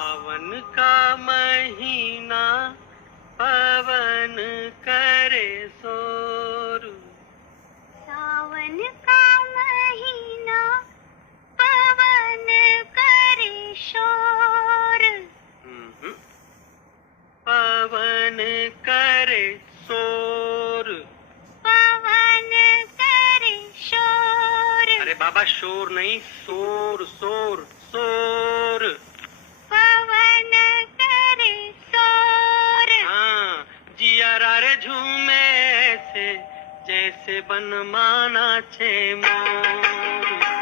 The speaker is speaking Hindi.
सावन का महीना पवन करे शोर। सावन का महीना पवन करे शोर। पवन करे शोर। पवन करे शोर। अरे बाबा शोर नहीं, शोर शोर शोर। पवन करे शोर। हाँ, जिया रे झूमे ऐसे जैसे बन माना छे मोर।